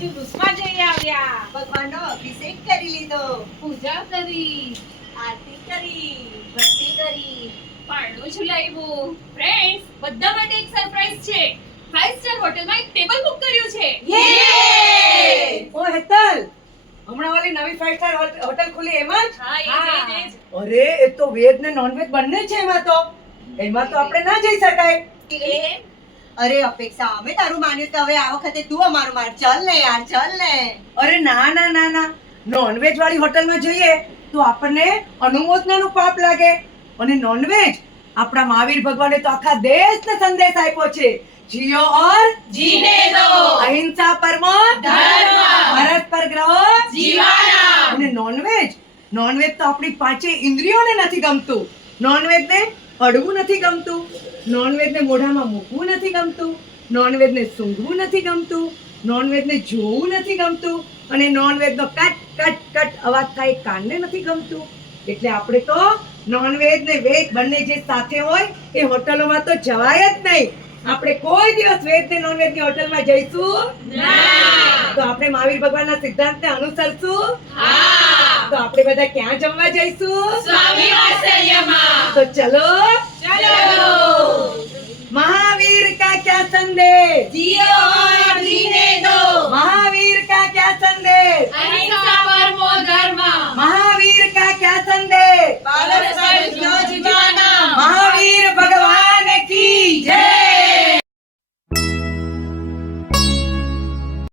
જુલુસમાં જઈ આવ્યા, ભગવાનનો અભિષેક કરી લીધો, પૂજા કરી, આરતી કરી, ભક્તિ કરી, પારણું ઝુલાવ્યું. ફ્રેન્ડ્સ, બધા માટે એક સરપ્રાઈઝ છે. 5 સ્ટાર હોટલમાં એક ટેબલ બુક કર્યું છે. ઓ હેતલ, હમણાં વાલી નવી 5 સ્ટાર હોટલ ખુલી એમાં જ? હા, એ જ. અરે એ તો વેજ ને નોન વેજ બંને છે એમાં તો આપણે ના જઈ શકાય. કેમ? અરે અપેક્ષા, અમે તારું માન્યું તો હવે આ વખતે તું અમારું માન. ચાલ ને યાર, ચાલ ને. અરે ના ના ના ના, નોનવેજ વાળી હોટલમાં જઈએ તો આપણને અનુમોદનાનું પાપ લાગે. અને નોનવેજ આપણા મહાવીર ભગવાને તો આખા દેશને સંદેશ આપ્યો છે, જીઓ ઓર જીને દો, અહિંસા પરમો ધર્મ, પરસ્પર ગ્રહો જીવાના. અને નોનવેજ તો આપણી પાંચે ઇન્દ્રિયોને નથી ગમતું. નોનવેજને અડવું નથી ગમતું, નોનવેજને મોઢામાં મૂકવું નથી ગમતું, નોનવેજને સૂંઘવું નથી ગમતું, નોનવેજને જોવું નથી ગમતું, અને નોનવેજનો કટ કટ કટ અવાજ થાય કાનને નથી ગમતું. એટલે આપણે તો નોનવેજ ને વેજ બંને જે સાથે હોય એ હોટલોમાં તો જવાય જ નહીં. આપણે કોઈ દિવસ વેજ ને નોનવેજ ની હોટલમાં જઈશું ના. તો આપણે મહાવીર ભગવાનના સિદ્ધાંતને અનુસરશું. હા. તો આપણે બધા ક્યાં જમવા જઈશું? સ્વામી વાત્સલ્યમાં. તો ચલો ચલો. महावीर का क्या संदेश? जियो